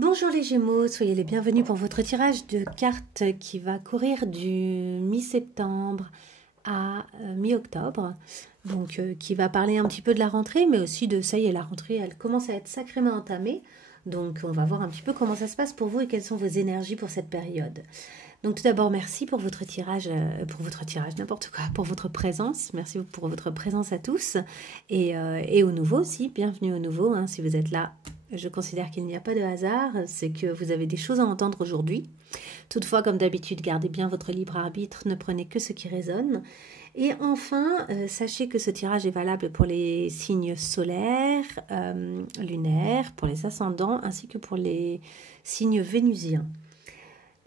Bonjour les Gémeaux, soyez les bienvenus pour votre tirage de cartes qui va courir du mi-septembre à mi-octobre. Donc qui va parler un petit peu de la rentrée, mais aussi de ça y est, la rentrée, elle commence à être sacrément entamée. Donc on va voir un petit peu comment ça se passe pour vous et quelles sont vos énergies pour cette période. Donc tout d'abord, merci pour votre tirage, n'importe quoi, pour votre présence. Merci pour votre présence à tous et aux nouveaux aussi. Bienvenue aux nouveaux, hein, si vous êtes là. Je considère qu'il n'y a pas de hasard, c'est que vous avez des choses à entendre aujourd'hui. Toutefois, comme d'habitude, gardez bien votre libre arbitre, ne prenez que ce qui résonne. Et enfin, sachez que ce tirage est valable pour les signes solaires, lunaires, pour les ascendants, ainsi que pour les signes vénusiens.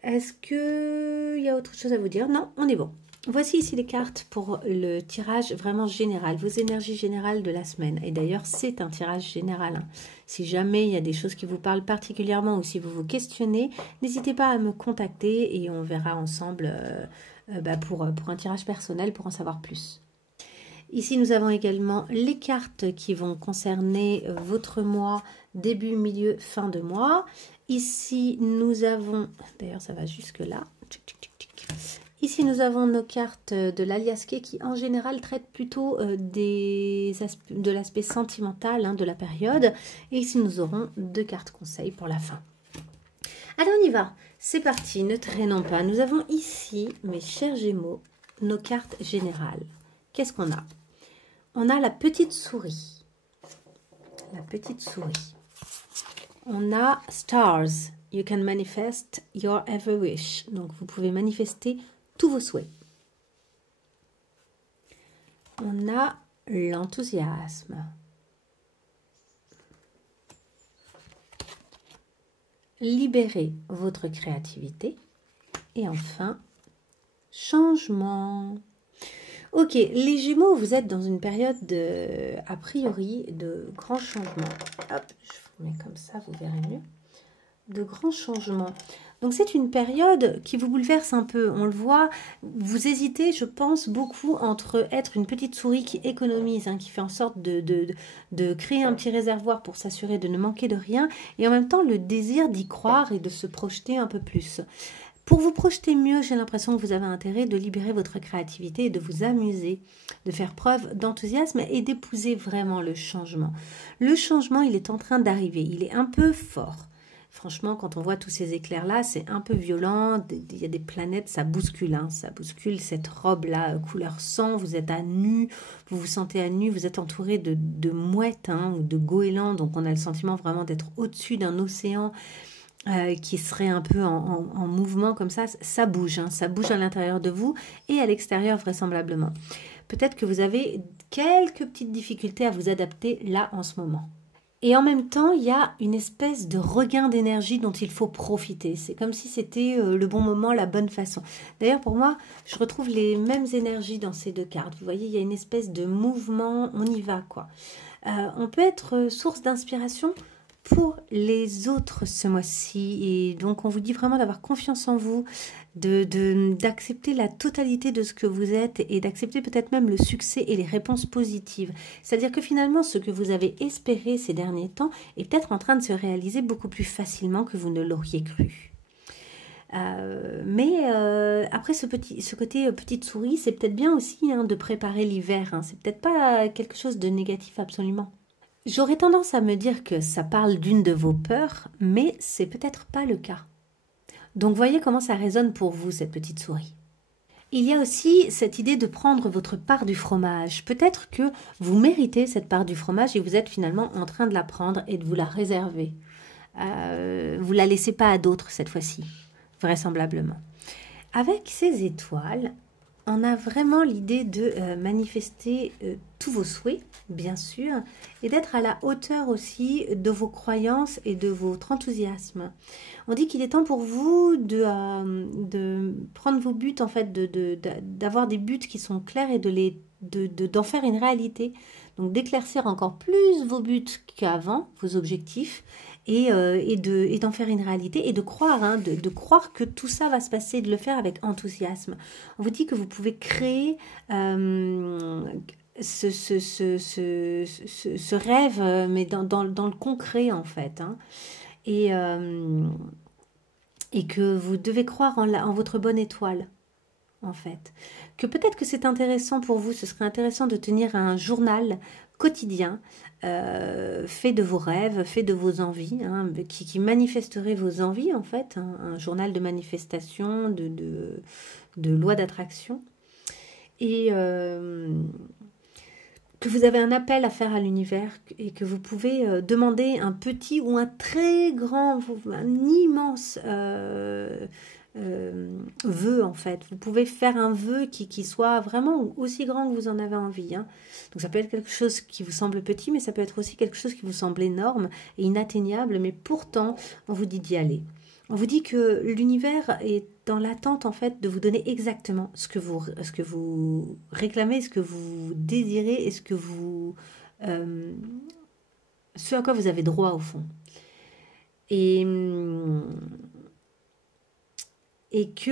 Est-ce qu'il y a autre chose à vous dire? Non, on est bon. Voici ici les cartes pour le tirage vraiment général, vos énergies générales de la semaine. Et d'ailleurs, c'est un tirage général. Hein. Si jamais il y a des choses qui vous parlent particulièrement ou si vous vous questionnez, n'hésitez pas à me contacter et on verra ensemble pour un tirage personnel pour en savoir plus. Ici, nous avons également les cartes qui vont concerner votre mois, début, milieu, fin de mois. Ici, nous avons, d'ailleurs ça va jusque là. Ici, nous avons nos cartes de l'aliasqué qui, en général, traitent plutôt de l'aspect sentimental hein, de la période. Et ici, nous aurons deux cartes conseils pour la fin. Allez, on y va. C'est parti, ne traînons pas. Nous avons ici, mes chers Gémeaux, nos cartes générales. Qu'est-ce qu'on a? On a la petite souris. La petite souris. On a Stars. You can manifest your every wish. Donc, vous pouvez manifester tous vos souhaits. On a l'enthousiasme. Libérez votre créativité. Et enfin, changement. Ok, les Gémeaux, vous êtes dans une période a priori de grands changements. Hop, je vous mets comme ça, vous verrez mieux. De grands changements. Donc c'est une période qui vous bouleverse un peu, on le voit, vous hésitez je pense beaucoup entre être une petite souris qui économise, hein, qui fait en sorte de créer un petit réservoir pour s'assurer de ne manquer de rien et en même temps le désir d'y croire et de se projeter un peu plus. Pour vous projeter mieux, j'ai l'impression que vous avez intérêt de libérer votre créativité et de vous amuser, de faire preuve d'enthousiasme et d'épouser vraiment le changement. Le changement, il est en train d'arriver, il est un peu fort. Franchement, quand on voit tous ces éclairs-là, c'est un peu violent. Il y a des planètes, ça bouscule. Hein, ça bouscule cette robe-là, couleur sang. Vous êtes à nu, vous vous sentez à nu. Vous êtes entouré de mouettes hein, ou de goélands. Donc, on a le sentiment vraiment d'être au-dessus d'un océan qui serait un peu en mouvement comme ça. Ça bouge. Hein, ça bouge à l'intérieur de vous et à l'extérieur vraisemblablement. Peut-être que vous avez quelques petites difficultés à vous adapter là en ce moment. Et en même temps, il y a une espèce de regain d'énergie dont il faut profiter. C'est comme si c'était le bon moment, la bonne façon. D'ailleurs, pour moi, je retrouve les mêmes énergies dans ces deux cartes. Vous voyez, il y a une espèce de mouvement, on y va, quoi. On peut être source d'inspiration pour les autres ce mois-ci. Et donc, on vous dit vraiment d'avoir confiance en vous, d'accepter la totalité de ce que vous êtes et d'accepter peut-être même le succès et les réponses positives. C'est-à-dire que finalement, ce que vous avez espéré ces derniers temps est peut-être en train de se réaliser beaucoup plus facilement que vous ne l'auriez cru. Après ce côté petite souris, c'est peut-être bien aussi hein, de préparer l'hiver. Hein. C'est peut-être pas quelque chose de négatif absolument. J'aurais tendance à me dire que ça parle d'une de vos peurs, mais c'est peut-être pas le cas. Donc voyez comment ça résonne pour vous, cette petite souris. Il y a aussi cette idée de prendre votre part du fromage. Peut-être que vous méritez cette part du fromage et vous êtes finalement en train de la prendre et de vous la réserver. Vous la laissez pas à d'autres cette fois-ci, vraisemblablement. Avec ces étoiles, on a vraiment l'idée de manifester tous vos souhaits, bien sûr, et d'être à la hauteur aussi de vos croyances et de votre enthousiasme. On dit qu'il est temps pour vous de prendre vos buts, en fait, d'avoir des buts qui sont clairs et d'en faire une réalité. Donc d'éclaircir encore plus vos buts qu'avant, vos objectifs, et d'en faire une réalité et de croire, hein, de croire que tout ça va se passer, de le faire avec enthousiasme. On vous dit que vous pouvez créer ce rêve, mais dans le concret en fait. Hein. et que vous devez croire en votre bonne étoile, en fait. Que peut-être que c'est intéressant pour vous, ce serait intéressant de tenir un journal quotidien, fait de vos rêves, fait de vos envies, hein, qui manifesterait vos envies, en fait, hein, un journal de manifestation, de loi d'attraction. Et que vous avez un appel à faire à l'univers et que vous pouvez demander un petit ou un très grand, un immense vœu en fait. Vous pouvez faire un vœu qui soit vraiment aussi grand que vous en avez envie. Hein. Donc ça peut être quelque chose qui vous semble petit, mais ça peut être aussi quelque chose qui vous semble énorme et inatteignable, mais pourtant on vous dit d'y aller. On vous dit que l'univers est dans l'attente en fait de vous donner exactement ce que vous réclamez, ce que vous désirez et ce à quoi vous avez droit au fond. Et que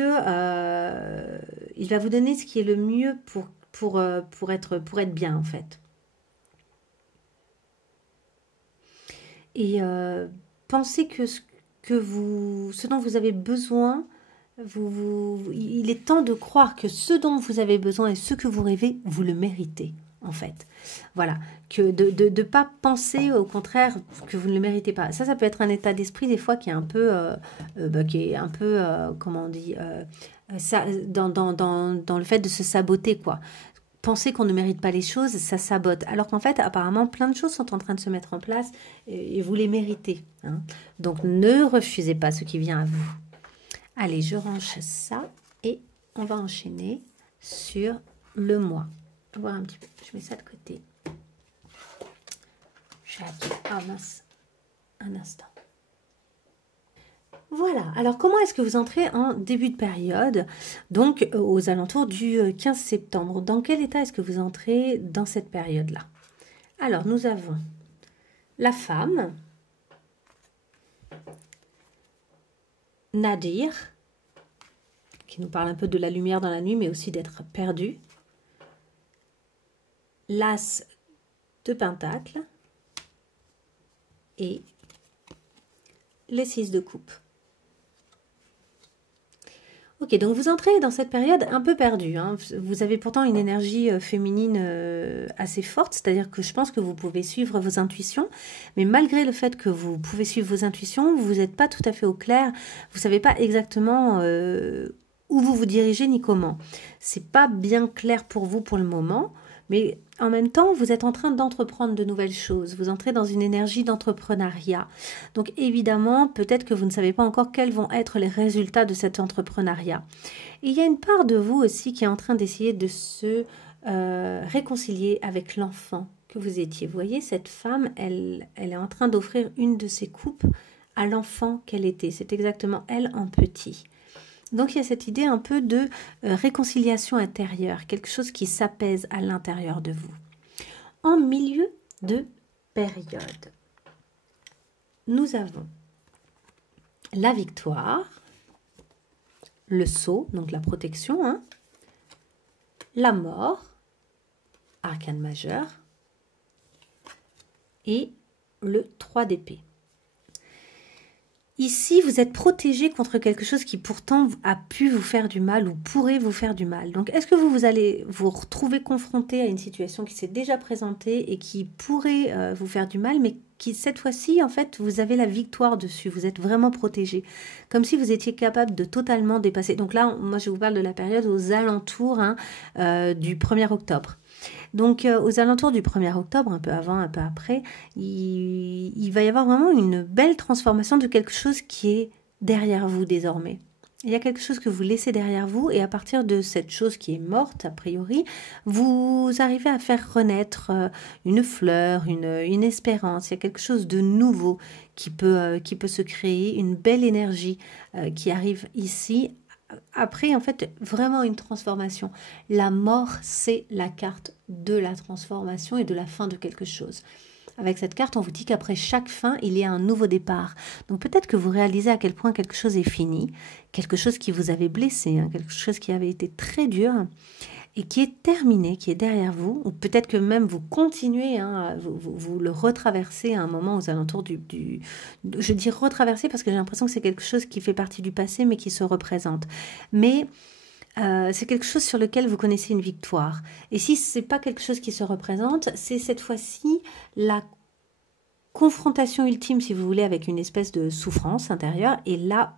il va vous donner ce qui est le mieux pour être bien en fait. Et pensez que ce dont vous avez besoin, il est temps de croire que ce dont vous avez besoin et ce que vous rêvez, vous le méritez, en fait. Voilà, que de ne pas penser au contraire que vous ne le méritez pas. Ça peut être un état d'esprit des fois qui est un peu, comment on dit, dans le fait de se saboter, quoi. Penser qu'on ne mérite pas les choses, ça sabote. Alors qu'en fait, apparemment, plein de choses sont en train de se mettre en place et vous les méritez. Hein. Donc, ne refusez pas ce qui vient à vous. Allez, je range ça et on va enchaîner sur le mois. On va voir un petit peu. Je mets ça de côté. Ah mince, un instant. Voilà, alors comment est-ce que vous entrez en début de période, donc aux alentours du 15 septembre? Dans quel état est-ce que vous entrez dans cette période-là? Alors, nous avons la femme, Nadir, qui nous parle un peu de la lumière dans la nuit, mais aussi d'être perdu. L'as de Pentacle et les 6 de coupe. Ok, donc vous entrez dans cette période un peu perdue. Hein. Vous avez pourtant une énergie féminine assez forte, c'est-à-dire que je pense que vous pouvez suivre vos intuitions, mais malgré le fait que vous pouvez suivre vos intuitions, vous n'êtes pas tout à fait au clair, vous ne savez pas exactement où vous vous dirigez ni comment. C'est pas bien clair pour vous pour le moment, mais en même temps, vous êtes en train d'entreprendre de nouvelles choses. Vous entrez dans une énergie d'entrepreneuriat. Donc évidemment, peut-être que vous ne savez pas encore quels vont être les résultats de cet entrepreneuriat. Et il y a une part de vous aussi qui est en train d'essayer de se réconcilier avec l'enfant que vous étiez. Vous voyez, cette femme, elle est en train d'offrir une de ses coupes à l'enfant qu'elle était. C'est exactement elle en petit. Donc, il y a cette idée un peu de réconciliation intérieure, quelque chose qui s'apaise à l'intérieur de vous. En milieu de période, nous avons la victoire, le sceau, donc la protection, hein, la mort, arcane majeur, et le 3 d'épée. Ici, vous êtes protégé contre quelque chose qui pourtant a pu vous faire du mal ou pourrait vous faire du mal. Donc, est-ce que vous allez vous retrouver confronté à une situation qui s'est déjà présentée et qui pourrait vous faire du mal, mais qui, cette fois-ci, en fait, vous avez la victoire dessus. Vous êtes vraiment protégé. Comme si vous étiez capable de totalement dépasser. Donc là, moi, je vous parle de la période aux alentours du 1er octobre. Donc, aux alentours du 1er octobre, un peu avant, un peu après, il va y avoir vraiment une belle transformation de quelque chose qui est derrière vous désormais. Il y a quelque chose que vous laissez derrière vous et à partir de cette chose qui est morte, a priori, vous arrivez à faire renaître une fleur, une espérance. Il y a quelque chose de nouveau qui peut se créer, une belle énergie qui arrive ici. Après, en fait, vraiment une transformation. La mort, c'est la carte de la transformation et de la fin de quelque chose. avec cette carte, on vous dit qu'après chaque fin, il y a un nouveau départ. Donc peut-être que vous réalisez à quel point quelque chose est fini, quelque chose qui vous avait blessé, hein, quelque chose qui avait été très dur et qui est terminé, qui est derrière vous, ou peut-être que même vous continuez, hein, vous le retraversez à un moment aux alentours je dis retraverser parce que j'ai l'impression que c'est quelque chose qui fait partie du passé mais qui se représente. Mais c'est quelque chose sur lequel vous connaissez une victoire. Et si ce n'est pas quelque chose qui se représente, c'est cette fois-ci la confrontation ultime, si vous voulez, avec une espèce de souffrance intérieure. Et là,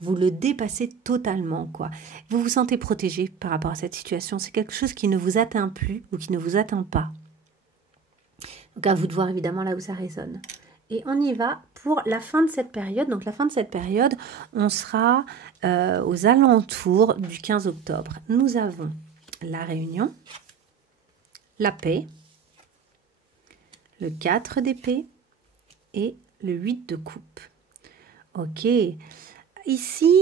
vous le dépassez totalement, quoi. Vous vous sentez protégé par rapport à cette situation. C'est quelque chose qui ne vous atteint plus ou qui ne vous atteint pas. Donc à vous de voir évidemment là où ça résonne. Et on y va pour la fin de cette période. Donc la fin de cette période, on sera aux alentours du 15 octobre. Nous avons la réunion, la paix, le 4 d'épée et le 8 de coupe. Ok. Ici,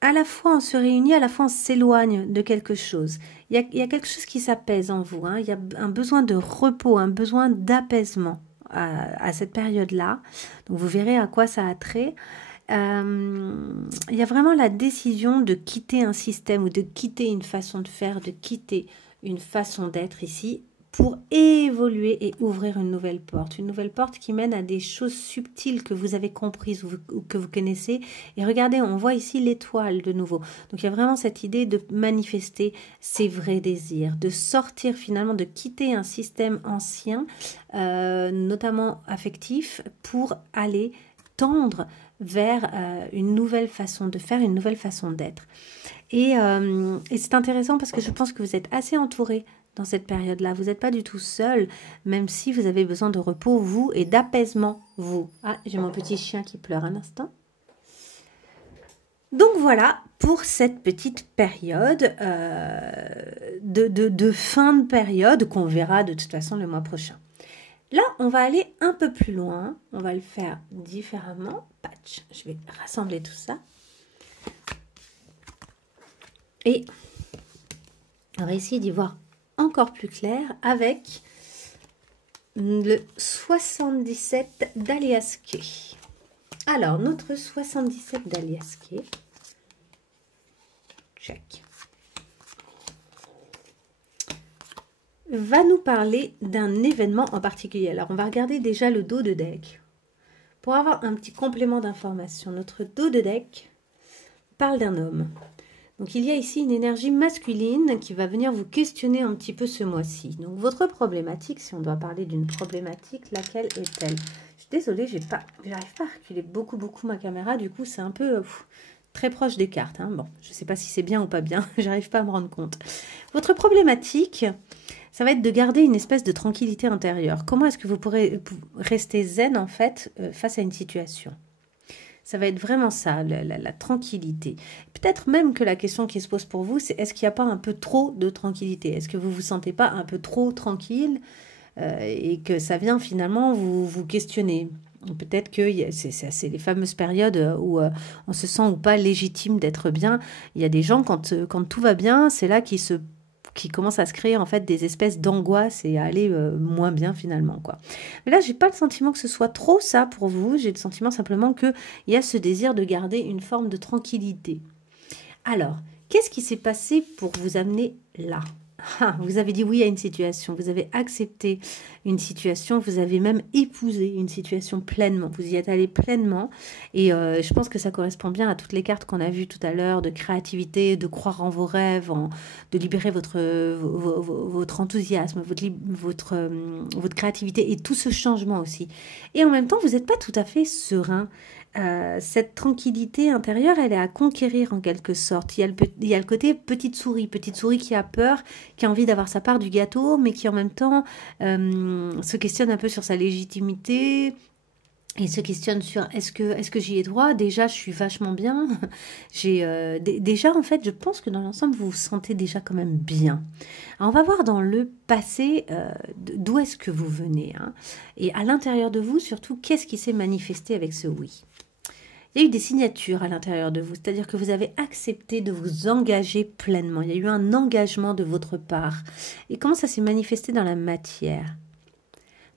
à la fois on se réunit, à la fois on s'éloigne de quelque chose. Il y a quelque chose qui s'apaise en vous. Hein. Il y a un besoin de repos, un besoin d'apaisement à cette période-là. Donc vous verrez à quoi ça a trait. Il y a vraiment la décision de quitter un système ou de quitter une façon de faire, de quitter une façon d'être ici pour évoluer et ouvrir une nouvelle porte qui mène à des choses subtiles que vous avez comprises ou que vous connaissez. Et regardez, on voit ici l'étoile de nouveau. Donc il y a vraiment cette idée de manifester ses vrais désirs, de sortir finalement, de quitter un système ancien, notamment affectif, pour aller tendre vers une nouvelle façon de faire, une nouvelle façon d'être. Et c'est intéressant parce que je pense que vous êtes assez entouré dans cette période-là. Vous n'êtes pas du tout seul, même si vous avez besoin de repos, vous, et d'apaisement, vous. Ah, j'ai mon petit chien qui pleure un instant. Donc voilà pour cette petite période de fin de période qu'on verra de toute façon le mois prochain. Là, on va aller un peu plus loin. On va le faire différemment. Patch. Je vais rassembler tout ça. Et on va essayer d'y voir encore plus clair avec le 77 d'Alias Key. Alors, notre 77 d'Alias Key. Check. Va nous parler d'un événement en particulier. Alors, on va regarder déjà le dos de deck. Pour avoir un petit complément d'information, notre dos de deck parle d'un homme. Donc, il y a ici une énergie masculine qui va venir vous questionner un petit peu ce mois-ci. Donc, votre problématique, si on doit parler d'une problématique, laquelle est-elle? Je suis désolée, j'arrive pas à reculer beaucoup ma caméra. Du coup, c'est un peu très proche des cartes. Hein. Bon, je ne sais pas si c'est bien ou pas bien. J'arrive pas à me rendre compte. Votre problématique, ça va être de garder une espèce de tranquillité intérieure. Comment est-ce que vous pourrez rester zen, en fait, face à une situation? Ça va être vraiment ça, la tranquillité. Peut-être même que la question qui se pose pour vous, c'est est-ce qu'il n'y a pas un peu trop de tranquillité? Est-ce que vous ne vous sentez pas un peu trop tranquille et que ça vient finalement vous questionner? Peut-être que c'est les fameuses périodes où on se sent ou pas légitime d'être bien. Il y a des gens, quand tout va bien, c'est là qui commencent à se créer en fait des espèces d'angoisse et à aller moins bien finalement, quoi. Mais là, j'ai pas le sentiment que ce soit trop ça pour vous. J'ai le sentiment simplement qu'il y a ce désir de garder une forme de tranquillité. Alors, qu'est-ce qui s'est passé pour vous amener là? Vous avez dit oui à une situation, vous avez accepté une situation, vous avez même épousé une situation pleinement, vous y êtes allé pleinement et je pense que ça correspond bien à toutes les cartes qu'on a vues tout à l'heure de créativité, de croire en vos rêves, de libérer votre enthousiasme, votre créativité et tout ce changement aussi. Et en même temps, vous n'êtes pas tout à fait serein. Cette tranquillité intérieure, elle est à conquérir en quelque sorte. Il y a le côté petite souris qui a peur, qui a envie d'avoir sa part du gâteau, mais qui en même temps se questionne un peu sur sa légitimité et se questionne sur est-ce que j'y ai droit? Déjà, je suis vachement bien. Déjà, en fait, je pense que dans l'ensemble, vous vous sentez déjà quand même bien. Alors, on va voir dans le passé d'où est-ce que vous venez. Hein, et à l'intérieur de vous, surtout, qu'est-ce qui s'est manifesté avec ce oui? Il y a eu des signatures à l'intérieur de vous, c'est-à-dire que vous avez accepté de vous engager pleinement. Il y a eu un engagement de votre part. Et comment ça s'est manifesté dans la matière?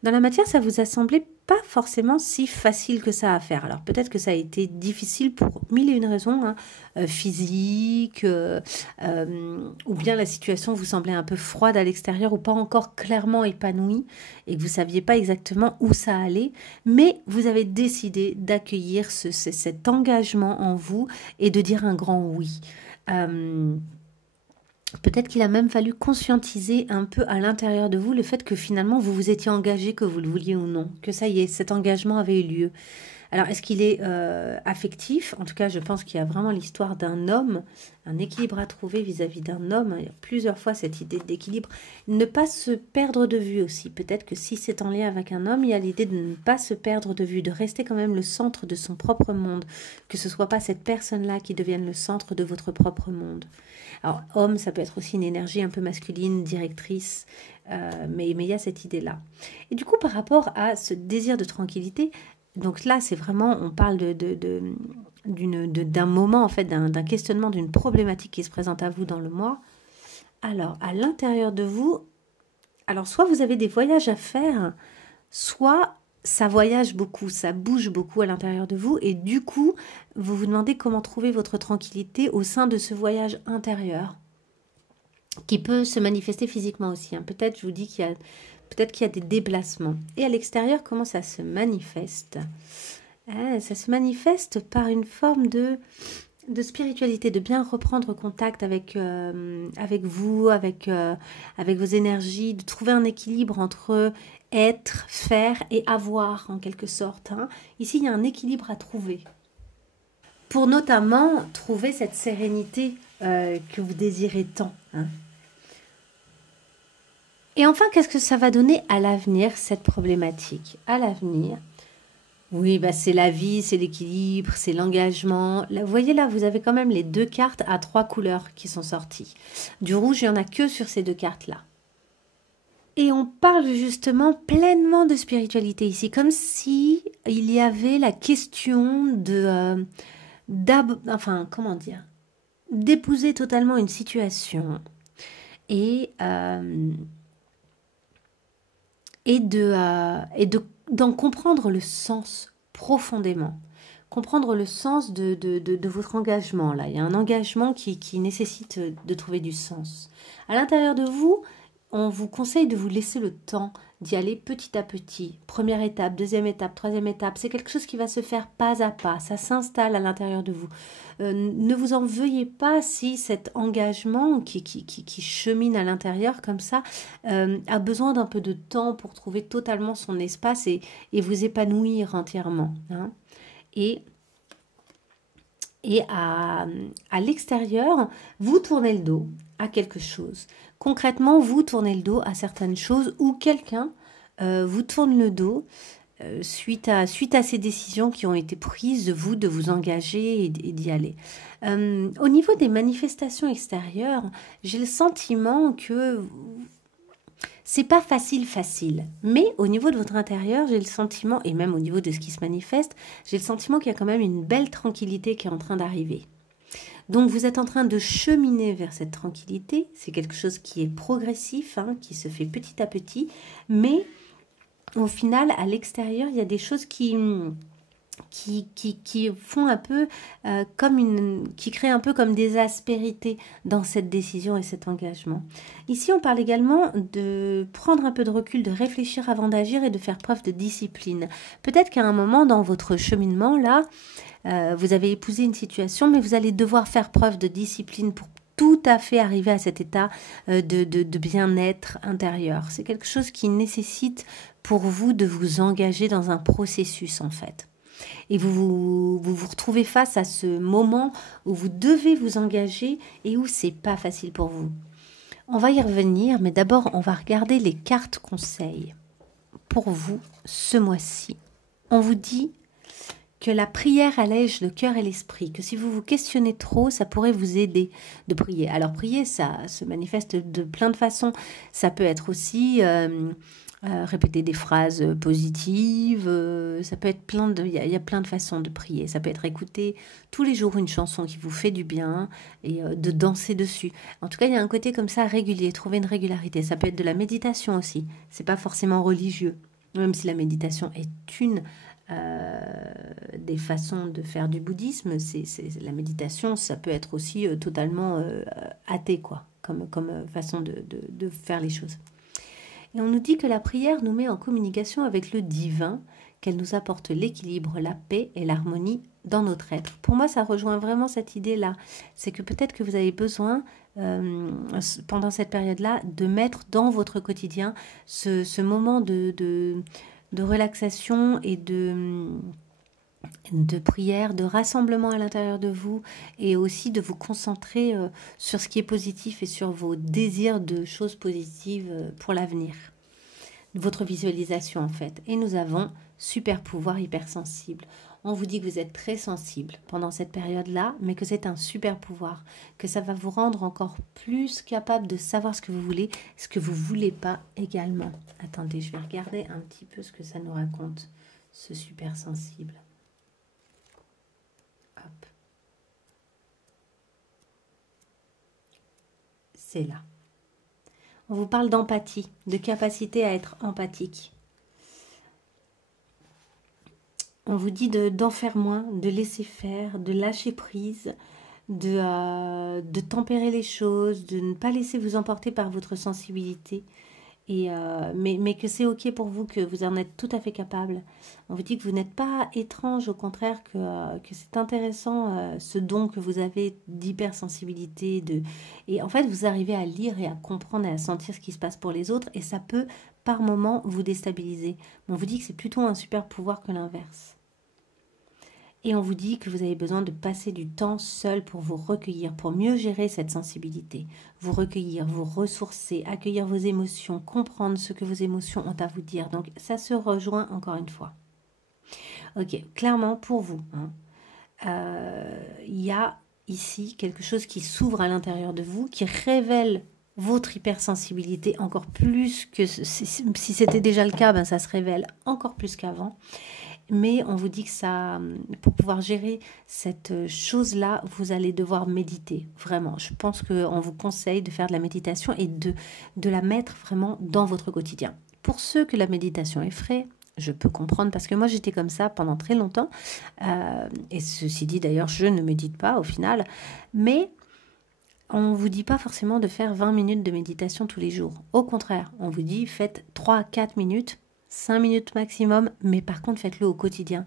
Dans la matière, ça vous a semblé pas forcément si facile que ça à faire. Alors peut-être que ça a été difficile pour mille et une raisons, hein, physiques, ou bien la situation vous semblait un peu froide à l'extérieur ou pas encore clairement épanouie et que vous saviez pas exactement où ça allait, mais vous avez décidé d'accueillir cet engagement en vous et de dire un grand oui. Peut-être qu'il a même fallu conscientiser un peu à l'intérieur de vous le fait que finalement vous vous étiez engagé, que vous le vouliez ou non, que ça y est, cet engagement avait eu lieu. Alors, est-ce qu'il est affectif? En tout cas, je pense qu'il y a vraiment l'histoire d'un homme, un équilibre à trouver vis-à-vis d'un homme. Il y a plusieurs fois cette idée d'équilibre. Ne pas se perdre de vue aussi. Peut-être que si c'est en lien avec un homme, il y a l'idée de ne pas se perdre de vue, de rester quand même le centre de son propre monde, que ce ne soit pas cette personne-là qui devienne le centre de votre propre monde. Alors, homme, ça peut être aussi une énergie un peu masculine, directrice, mais il y a cette idée-là. Et du coup, par rapport à ce désir de tranquillité, donc là, c'est vraiment, on parle d'un moment, en fait, d'un questionnement, d'une problématique qui se présente à vous dans le mois. Alors, à l'intérieur de vous, alors soit vous avez des voyages à faire, soit ça voyage beaucoup, ça bouge beaucoup à l'intérieur de vous, et du coup, vous vous demandez comment trouver votre tranquillité au sein de ce voyage intérieur, qui peut se manifester physiquement aussi. Hein. Peut-être, je vous dis peut-être qu'il y a des déplacements. Et à l'extérieur, comment ça se manifeste? Ça se manifeste par une forme de spiritualité, de bien reprendre contact avec vous, avec vos énergies, de trouver un équilibre entre être, faire et avoir en quelque sorte. Hein. Ici, il y a un équilibre à trouver. Pour notamment trouver cette sérénité que vous désirez tant. Hein. Et enfin, qu'est-ce que ça va donner à l'avenir, cette problématique? À l'avenir, oui, c'est la vie, c'est l'équilibre, c'est l'engagement. Là, vous voyez là, vous avez quand même les 2 cartes à 3 couleurs qui sont sorties. Du rouge, il n'y en a que sur ces 2 cartes-là. Et on parle justement pleinement de spiritualité ici, comme si il y avait la question d'épouser totalement une situation et d'en comprendre le sens profondément. Comprendre le sens de votre engagement. Là. Il y a un engagement qui nécessite de trouver du sens. À l'intérieur de vous, on vous conseille de vous laisser le temps d'y aller petit à petit. Première étape, deuxième étape, troisième étape. C'est quelque chose qui va se faire pas à pas. Ça s'installe à l'intérieur de vous. Ne vous en veuillez pas si cet engagement qui chemine à l'intérieur comme ça a besoin d'un peu de temps pour trouver totalement son espace et vous épanouir entièrement. Hein. Et à l'extérieur, vous tournez le dos à quelque chose. Concrètement, vous tournez le dos à certaines choses ou quelqu'un vous tourne le dos suite à ces décisions qui ont été prises de vous engager et d'y aller. Au niveau des manifestations extérieures, j'ai le sentiment que c'est pas facile, mais au niveau de votre intérieur, j'ai le sentiment, et même au niveau de ce qui se manifeste, j'ai le sentiment qu'il y a quand même une belle tranquillité qui est en train d'arriver. Donc vous êtes en train de cheminer vers cette tranquillité, c'est quelque chose qui est progressif, hein, qui se fait petit à petit, mais au final, à l'extérieur, il y a des choses qui font un peu qui créent un peu comme des aspérités dans cette décision et cet engagement. Ici, on parle également de prendre un peu de recul, de réfléchir avant d'agir et de faire preuve de discipline. Peut-être qu'à un moment dans votre cheminement, là, vous avez épousé une situation, mais vous allez devoir faire preuve de discipline pour tout à fait arriver à cet état de bien-être intérieur. C'est quelque chose qui nécessite pour vous de vous engager dans un processus en fait. Et vous retrouvez face à ce moment où vous devez vous engager et où c'est pas facile pour vous. On va y revenir, mais d'abord on va regarder les cartes conseils pour vous ce mois-ci. On vous dit que la prière allège le cœur et l'esprit, que si vous vous questionnez trop, ça pourrait vous aider de prier. Alors prier, ça se manifeste de plein de façons. Ça peut être aussi répéter des phrases positives, ça peut être il y a plein de façons de prier. Ça peut être écouter tous les jours une chanson qui vous fait du bien et de danser dessus. En tout cas, il y a un côté comme ça régulier, trouver une régularité. Ça peut être de la méditation aussi, c'est pas forcément religieux. même si la méditation est une des façons de faire du bouddhisme, la méditation, ça peut être aussi totalement athée, quoi, comme façon de faire les choses. Et on nous dit que la prière nous met en communication avec le divin, qu'elle nous apporte l'équilibre, la paix et l'harmonie dans notre être. Pour moi, ça rejoint vraiment cette idée-là. C'est que peut-être que vous avez besoin, pendant cette période-là, de mettre dans votre quotidien ce moment de relaxation et de prière, de rassemblement à l'intérieur de vous, et aussi de vous concentrer sur ce qui est positif et sur vos désirs de choses positives pour l'avenir. Votre visualisation en fait. Et nous avons super pouvoir hypersensible. On vous dit que vous êtes très sensible pendant cette période-là, mais que c'est un super pouvoir, que ça va vous rendre encore plus capable de savoir ce que vous voulez, ce que vous ne voulez pas également. Attendez, je vais regarder un petit peu ce que ça nous raconte, ce super sensible. Hop. C'est là. On vous parle d'empathie, de capacité à être empathique. On vous dit d'en faire moins, de laisser faire, de lâcher prise, de tempérer les choses, de ne pas laisser vous emporter par votre sensibilité. Mais que c'est ok pour vous, que vous en êtes tout à fait capable. On vous dit que vous n'êtes pas étrange, au contraire, que c'est intéressant ce don que vous avez d'hypersensibilité. Et en fait, vous arrivez à lire et à comprendre et à sentir ce qui se passe pour les autres, et ça peut, par moments, vous déstabiliser. On vous dit que c'est plutôt un super pouvoir que l'inverse. Et on vous dit que vous avez besoin de passer du temps seul pour vous recueillir, pour mieux gérer cette sensibilité. Vous recueillir, vous ressourcer, accueillir vos émotions, comprendre ce que vos émotions ont à vous dire. Donc ça se rejoint encore une fois. Ok, clairement pour vous, y a ici quelque chose qui s'ouvre à l'intérieur de vous, qui révèle votre hypersensibilité encore plus que si c'était déjà le cas, ben ça se révèle encore plus qu'avant. Mais on vous dit que ça, pour pouvoir gérer cette chose-là, vous allez devoir méditer, vraiment. Je pense qu'on vous conseille de faire de la méditation et de la mettre vraiment dans votre quotidien. Pour ceux que la méditation effraie, je peux comprendre, parce que moi j'étais comme ça pendant très longtemps. Et ceci dit, d'ailleurs, je ne médite pas au final. Mais on ne vous dit pas forcément de faire 20 minutes de méditation tous les jours. Au contraire, on vous dit faites 3-4 minutes, 5 minutes maximum, mais par contre faites-le au quotidien.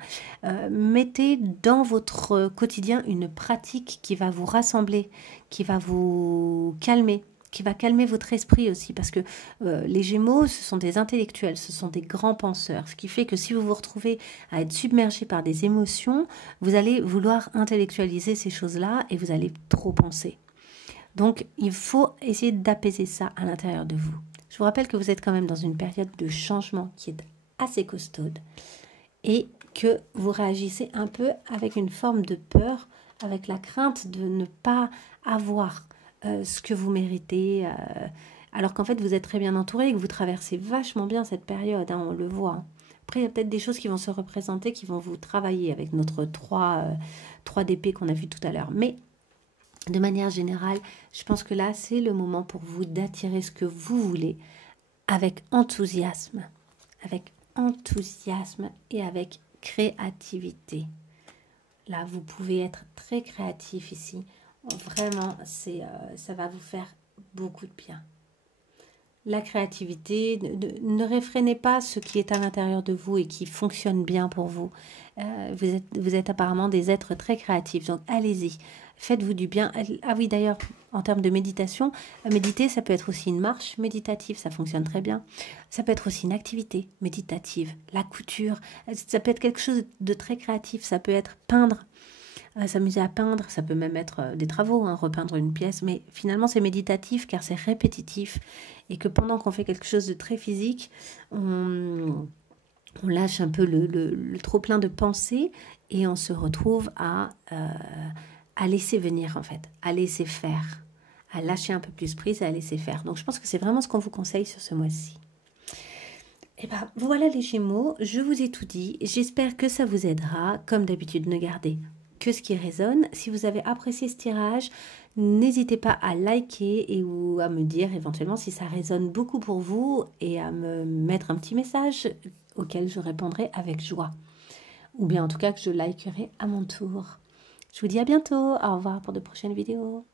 Mettez dans votre quotidien une pratique qui va vous rassembler, qui va vous calmer, qui va calmer votre esprit aussi, parce que les Gémeaux, ce sont des intellectuels, ce sont des grands penseurs, ce qui fait que si vous vous retrouvez à être submergé par des émotions, vous allez vouloir intellectualiser ces choses-là et vous allez trop penser. Donc, il faut essayer d'apaiser ça à l'intérieur de vous. Je vous rappelle que vous êtes quand même dans une période de changement qui est assez costaude et que vous réagissez un peu avec une forme de peur, avec la crainte de ne pas avoir ce que vous méritez, alors qu'en fait vous êtes très bien entouré et que vous traversez vachement bien cette période, on le voit. Après, il y a peut-être des choses qui vont se représenter, qui vont vous travailler avec notre 3 d'épée qu'on a vu tout à l'heure. Mais de manière générale, je pense que là, c'est le moment pour vous d'attirer ce que vous voulez avec enthousiasme et avec créativité. Là, vous pouvez être très créatif ici. Vraiment, ça va vous faire beaucoup de bien. La créativité, ne réfrénez pas ce qui est à l'intérieur de vous et qui fonctionne bien pour vous. Vous êtes apparemment des êtres très créatifs, donc allez-y, faites-vous du bien. Ah oui, d'ailleurs, en termes de méditation, méditer, ça peut être aussi une marche méditative, ça fonctionne très bien. Ça peut être aussi une activité méditative, la couture, ça peut être quelque chose de très créatif, ça peut être peindre. S'amuser à peindre, ça peut même être des travaux, repeindre une pièce, mais finalement c'est méditatif car c'est répétitif et que pendant qu'on fait quelque chose de très physique, on lâche un peu le trop-plein de pensées et on se retrouve à laisser venir en fait, à laisser faire, à lâcher un peu plus prise et à laisser faire. Donc je pense que c'est vraiment ce qu'on vous conseille sur ce mois-ci. Et bien voilà les Gémeaux, je vous ai tout dit, j'espère que ça vous aidera. Comme d'habitude, ne gardez que ce qui résonne. Si vous avez apprécié ce tirage, n'hésitez pas à liker ou à me dire éventuellement si ça résonne beaucoup pour vous et à me mettre un petit message auxquelles je répondrai avec joie. Ou bien en tout cas que je likerai à mon tour. Je vous dis à bientôt. Au revoir pour de prochaines vidéos.